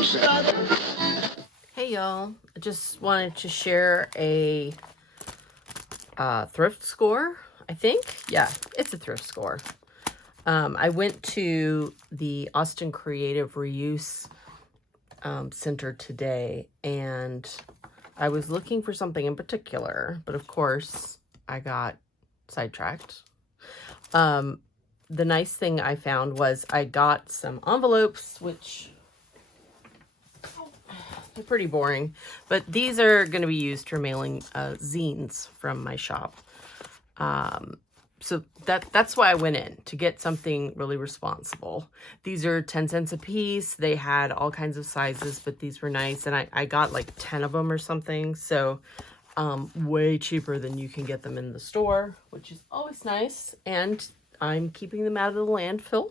Hey y'all, I just wanted to share a thrift score, I think. Yeah, it's a thrift score. I went to the Austin Creative Reuse Center today, and I was looking for something in particular, but of course I got sidetracked. The nice thing I found was I got some envelopes, which they're pretty boring, but these are going to be used for mailing zines from my shop. So that's why I went in, to get something really responsible. These are 10 cents a piece. They had all kinds of sizes, but these were nice. And I got like 10 of them or something. So way cheaper than you can get them in the store, which is always nice. And I'm keeping them out of the landfill.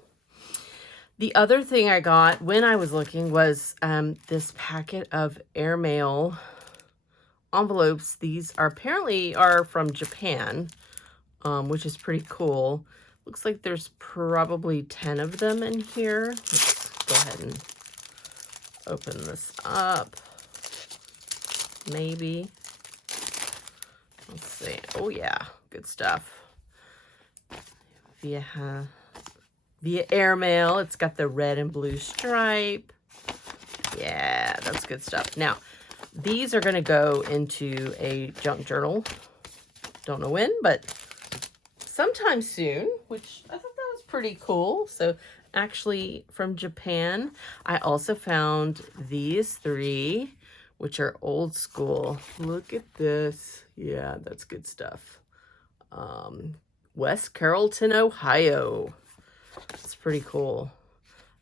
The other thing I got when I was looking was this packet of airmail envelopes. These are apparently from Japan, which is pretty cool. Looks like there's probably 10 of them in here. Let's go ahead and open this up. Maybe. Let's see. Oh yeah, good stuff. Via airmail. It's got the red and blue stripe. Yeah, that's good stuff. Now, these are going to go into a junk journal. Don't know when, but sometime soon, which I thought that was pretty cool. So actually from Japan, I also found these three, which are old school. Look at this. Yeah, that's good stuff. West Carrollton, Ohio. It's pretty cool.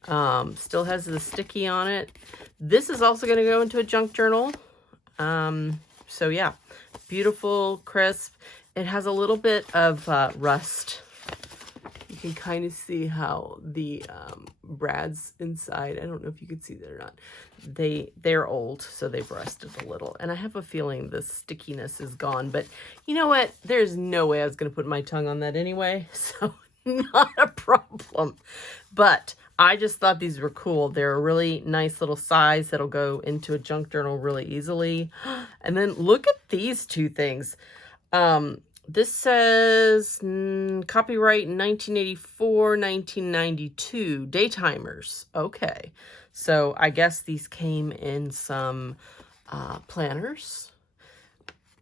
Still has the sticky on it. This is also going to go into a junk journal. So yeah, beautiful, crisp. It has a little bit of rust. You can kind of see how the brads inside, I don't know if you can see that or not. They're old, so they've rusted a little. And I have a feeling the stickiness is gone. But you know what? There's no way I was going to put my tongue on that anyway. So not a problem. But I just thought these were cool. They're a really nice little size that'll go into a junk journal really easily. And then look at these two things. This says copyright 1984, 1992, daytimers. Okay. So I guess these came in some planners.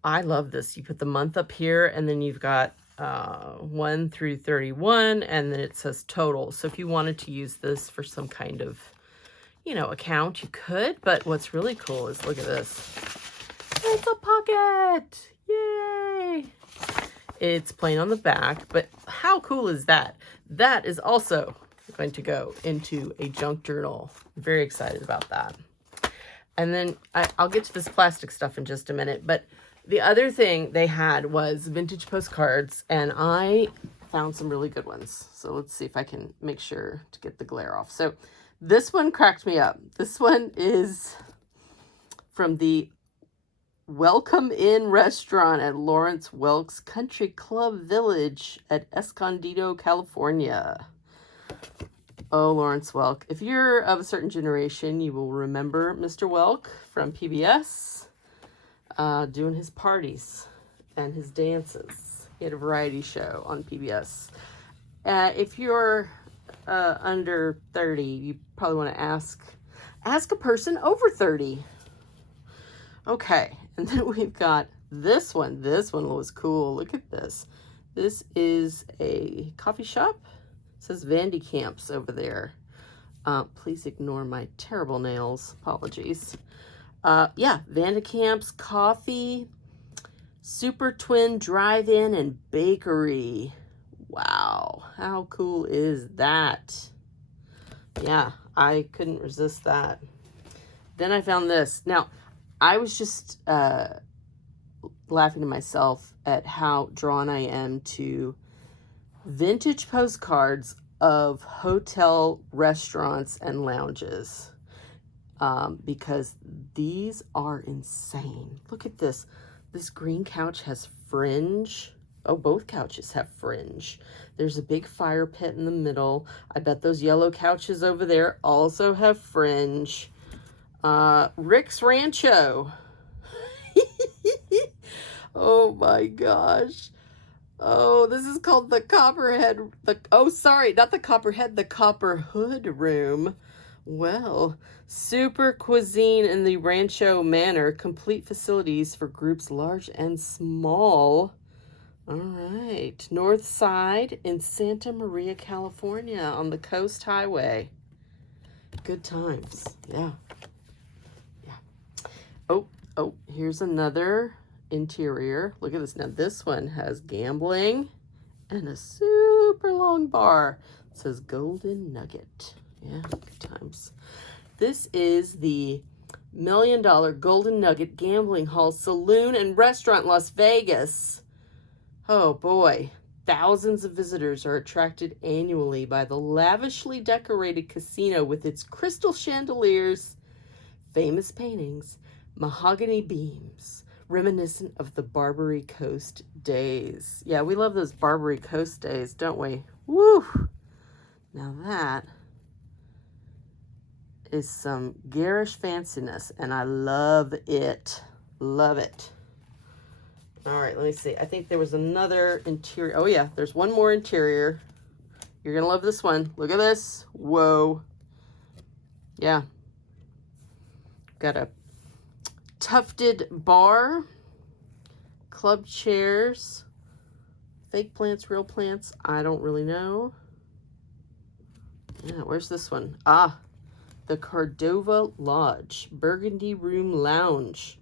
I love this. You put the month up here, and then you've got 1 through 31, and then it says total. So if you wanted to use this for some kind of, account, you could. But what's really cool is, look at this. It's a pocket. Yay. It's plain on the back, but how cool is that? That is also going to go into a junk journal. I'm very excited about that. And then I'll get to this plastic stuff in just a minute, but the other thing they had was vintage postcards, and I found some really good ones. So let's see if I can make sure to get the glare off. So this one cracked me up. This one is from the Welcome In restaurant at Lawrence Welk's Country Club Village at Escondido, California. Oh, Lawrence Welk. If you're of a certain generation, you will remember Mr. Welk from PBS. Doing his parties and his dances. He had a variety show on PBS. If you're under 30, you probably want to ask a person over 30. Okay, and then we've got this one. This one was cool. Look at this. This is a coffee shop. It says Vandy Camps over there. Please ignore my terrible nails. Apologies. Yeah, Vandecamp's Coffee, Super Twin Drive-In and Bakery. Wow, how cool is that? Yeah, I couldn't resist that. Then I found this. Now, I was just laughing to myself at how drawn I am to vintage postcards of hotel restaurants and lounges. Because these are insane. Look at this. This green couch has fringe. Oh, both couches have fringe. There's a big fire pit in the middle. I bet those yellow couches over there also have fringe. Rick's Rancho. Oh my gosh. Oh, this is called the Copperhead. Oh, sorry, not the Copperhead, the Copper Hood Room. Well, super cuisine in the Rancho Manor, complete facilities for groups large and small. All right, North Side in Santa Maria, California, on the Coast Highway. Good times, yeah. Oh, here's another interior. Look at this. Now this one has gambling and a super long bar. It says Golden Nugget. Yeah, good times. This is the $1 million Golden Nugget Gambling Hall Saloon and Restaurant in Las Vegas. Oh boy. Thousands of visitors are attracted annually by the lavishly decorated casino with its crystal chandeliers, famous paintings, mahogany beams, reminiscent of the Barbary Coast days. Yeah, we love those Barbary Coast days, don't we? Woo! Now that is some garish fanciness, and I love it. Love it. All right, let me see. I think there was another interior. Oh, yeah, there's one more interior. You're going to love this one. Look at this. Whoa. Yeah. Got a tufted bar, club chairs, fake plants, real plants, I don't really know. Yeah, where's this one? Ah, the Cordova Lodge, Burgundy Room Lounge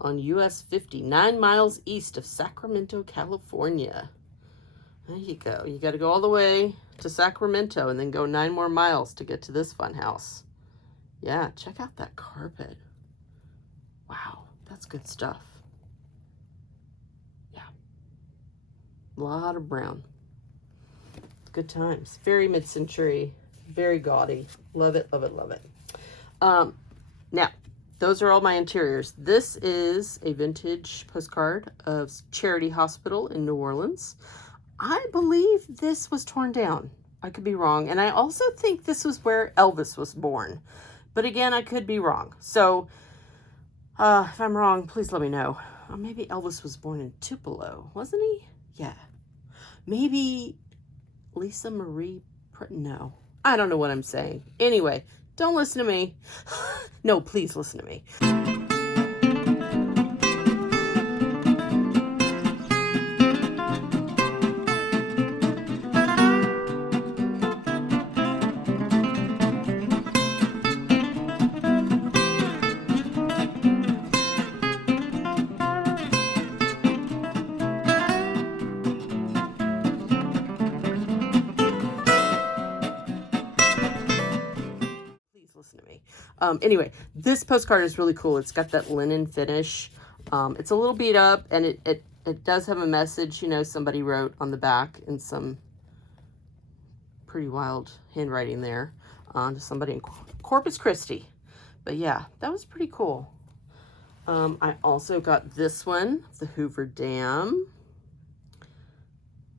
on US 50, 9 miles east of Sacramento, California. There you go. You got to go all the way to Sacramento and then go 9 more miles to get to this fun house. Yeah, check out that carpet. Wow, that's good stuff. Yeah. A lot of brown. Good times. Very mid-century, very gaudy. Love it, love it, love it. Now, those are all my interiors. This is a vintage postcard of Charity Hospital in New Orleans. I believe this was torn down. I could be wrong. And I also think this was where Elvis was born. But again, I could be wrong. So, if I'm wrong, please let me know. Or maybe Elvis was born in Tupelo, wasn't he? Yeah. Maybe Lisa Marie, no. I don't know what I'm saying. Anyway, don't listen to me. No, please listen to me. Anyway, this postcard is really cool. It's got that linen finish. It's a little beat up, and it does have a message, you know, somebody wrote on the back in some pretty wild handwriting there to somebody in Corpus Christi. But yeah, that was pretty cool. I also got this one, the Hoover Dam,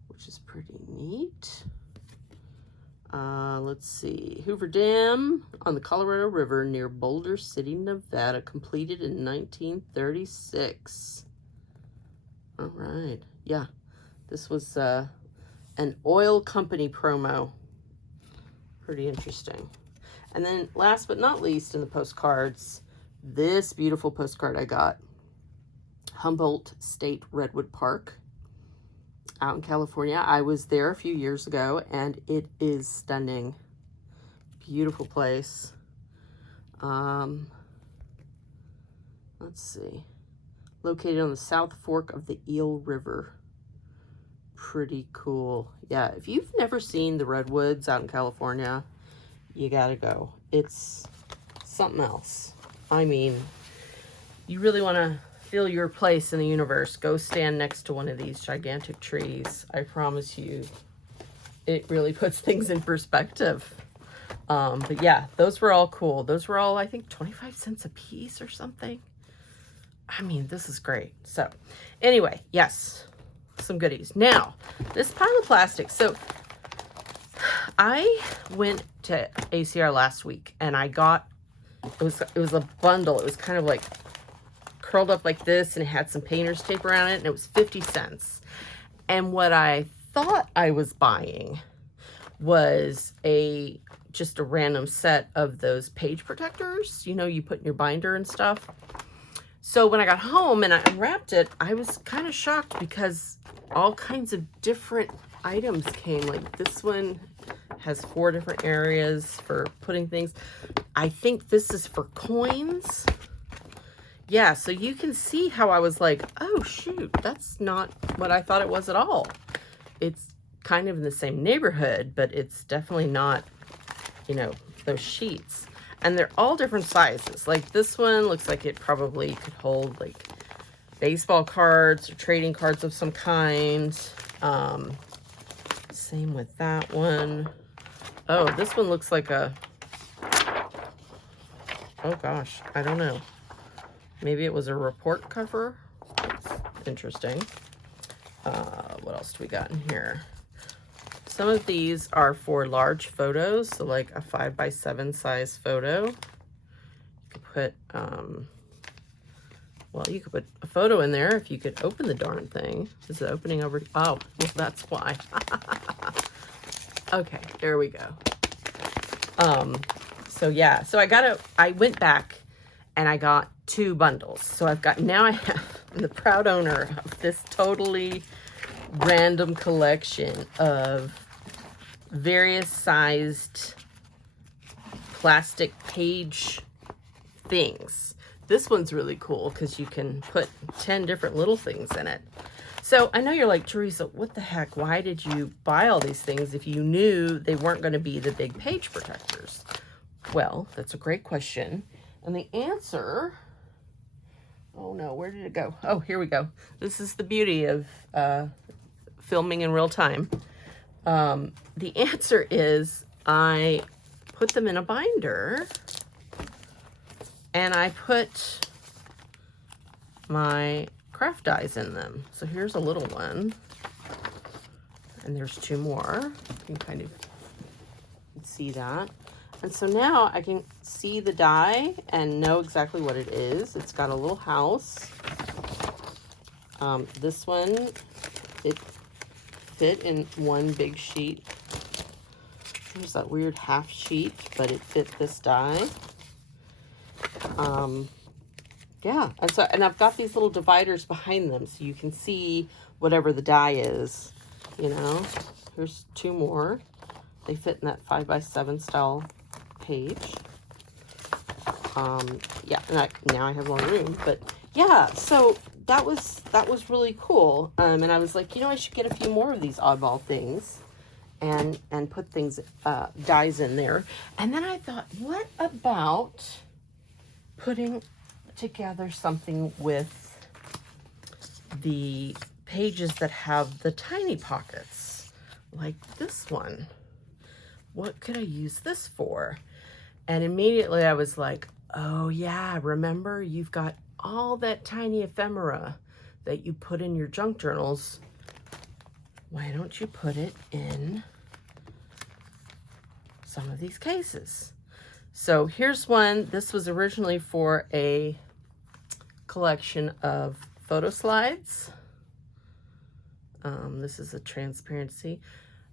which is pretty neat. Let's see. Hoover Dam on the Colorado River near Boulder City, Nevada, completed in 1936. All right. Yeah, this was an oil company promo. Pretty interesting. And then last but not least in the postcards, this beautiful postcard I got. Humboldt State Redwood Park out in California. I was there a few years ago, and it is stunning. Beautiful place. Let's see. Located on the South Fork of the Eel River. Pretty cool. Yeah, if you've never seen the redwoods out in California, you gotta go. It's something else. I mean, you really want to feel your place in the universe, go stand next to one of these gigantic trees. I promise you, it really puts things in perspective. But yeah, those were all cool. Those were all, I think, 25 cents a piece or something. I mean, this is great. So anyway, yes, some goodies. Now, this pile of plastic. So I went to ACR last week, and I got it was a bundle. It was kind of like curled up like this, and it had some painter's tape around it, and it was 50 cents. And what I thought I was buying was just a random set of those page protectors, you know, you put in your binder and stuff. So when I got home and I unwrapped it, I was kind of shocked because all kinds of different items came. Like this one has 4 different areas for putting things. I think this is for coins. Yeah, so you can see how I was like, oh shoot, that's not what I thought it was at all. It's kind of in the same neighborhood, but it's definitely not, you know, those sheets. And they're all different sizes. Like this one looks like it probably could hold like baseball cards or trading cards of some kind. Same with that one. Oh, this one looks like a, oh gosh, I don't know. Maybe it was a report cover. That's interesting. What else do we got in here? Some of these are for large photos, so like a 5x7 size photo. You could put, well, you could put a photo in there if you could open the darn thing. Is it opening over? Oh, well, that's why. Okay, there we go. So yeah, so I went back and I got 2 bundles. So now I have, I'm the proud owner of this totally random collection of various sized plastic page things. This one's really cool because you can put 10 different little things in it. So I know you're like, Teresa, what the heck? Why did you buy all these things if you knew they weren't going to be the big page protectors? Well, that's a great question. And the answer, oh no, where did it go? Oh, here we go. This is the beauty of filming in real time. The answer is I put them in a binder and I put my craft dies in them. So here's a little one and there's 2 more. You can kind of see that. And so now I can see the die and know exactly what it is. It's got a little house. This one, it fit in one big sheet. There's that weird half sheet, but it fit this die. Yeah, and I've got these little dividers behind them so you can see whatever the die is, you know. Here's 2 more. They fit in that 5x7 style page. Yeah, and now I have more room, but yeah, so that was really cool. And I was like, you know, I should get a few more of these oddball things and put things, dies in there. And then I thought, what about putting together something with the pages that have the tiny pockets, like this one? What could I use this for? And immediately I was like, oh yeah, remember you've got all that tiny ephemera that you put in your junk journals. Why don't you put it in some of these cases? So here's one. This was originally for a collection of photo slides. This is a transparency.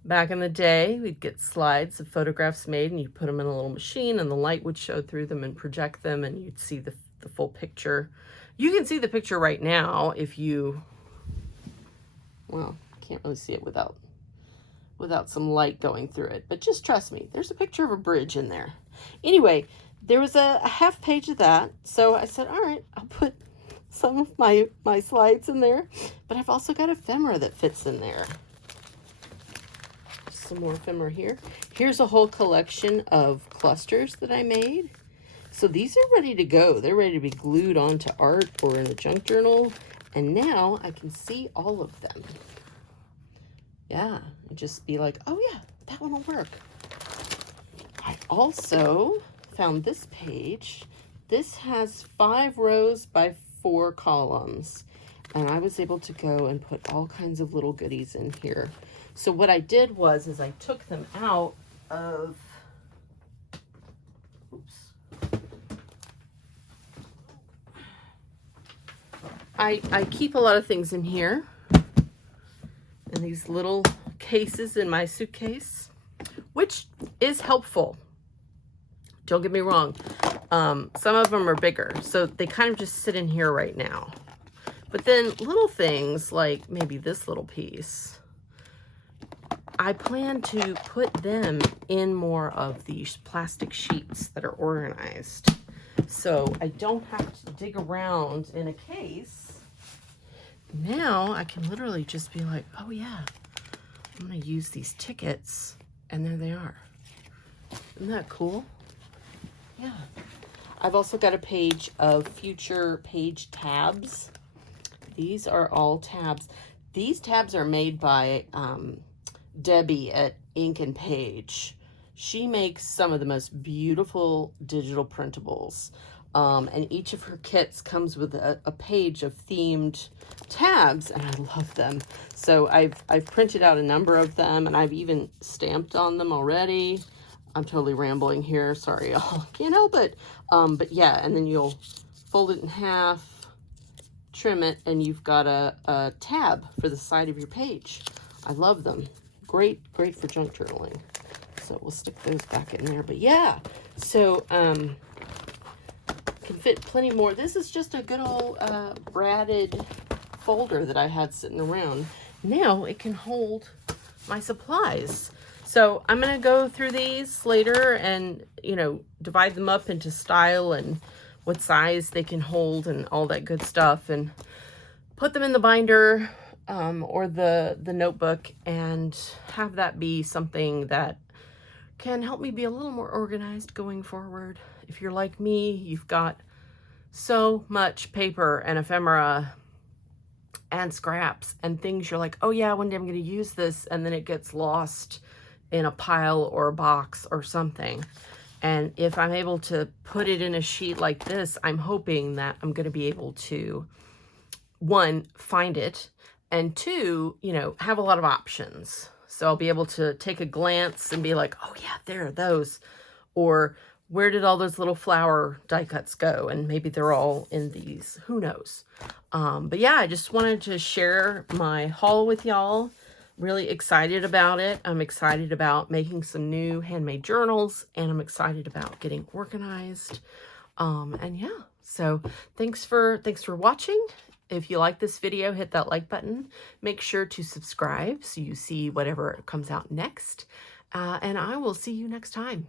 Back in the day, we'd get slides of photographs made and you'd put them in a little machine and the light would show through them and project them and you'd see the full picture. You can see the picture right now if you, well, can't really see it without some light going through it, but just trust me, there's a picture of a bridge in there. Anyway, there was a half page of that, so I said, all right, I'll put some of my slides in there, but I've also got ephemera that fits in there. Some more ephemera here. Here's a whole collection of clusters that I made. So these are ready to go. They're ready to be glued onto art or in a junk journal. And now I can see all of them. Yeah, and just be like, oh yeah, that one will work. I also found this page. This has 5 rows by 4 columns. And I was able to go and put all kinds of little goodies in here. So what I did was, is I took them out of, oops, I keep a lot of things in here, in these little cases in my suitcase, which is helpful. Don't get me wrong. Some of them are bigger, so they kind of just sit in here right now. But then little things like maybe this little piece, I plan to put them in more of these plastic sheets that are organized. So I don't have to dig around in a case. Now I can literally just be like, oh yeah, I'm gonna use these tickets, and there they are. Isn't that cool? Yeah. I've also got a page of future page tabs. These are all tabs. These tabs are made by Debbie at Ink and Page. She makes some of the most beautiful digital printables. And each of her kits comes with a page of themed tabs, and I love them. So I've printed out a number of them, and I've even stamped on them already. I'm totally rambling here, sorry y'all, can't help it. But yeah, and then you'll fold it in half, trim it, and you've got a tab for the side of your page. I love them. Great for junk journaling. So we'll stick those back in there. But yeah, so can fit plenty more. This is just a good old bradded folder that I had sitting around. Now it can hold my supplies. So I'm going to go through these later and, you know, divide them up into style and what size they can hold and all that good stuff, and put them in the binder or the notebook, and have that be something that can help me be a little more organized going forward. If you're like me, you've got so much paper and ephemera and scraps and things you're like, oh yeah, one day I'm going to use this, and then it gets lost in a pile or a box or something. And if I'm able to put it in a sheet like this, I'm hoping that I'm going to be able to, one, find it, and two, you know, have a lot of options. So I'll be able to take a glance and be like, oh yeah, there are those. Or where did all those little flower die cuts go? And maybe they're all in these, who knows? But yeah, I just wanted to share my haul with y'all. Really excited about it. I'm excited about making some new handmade journals, and I'm excited about getting organized. And yeah, so thanks for watching. If you like this video, hit that like button. Make sure to subscribe so you see whatever comes out next. And I will see you next time.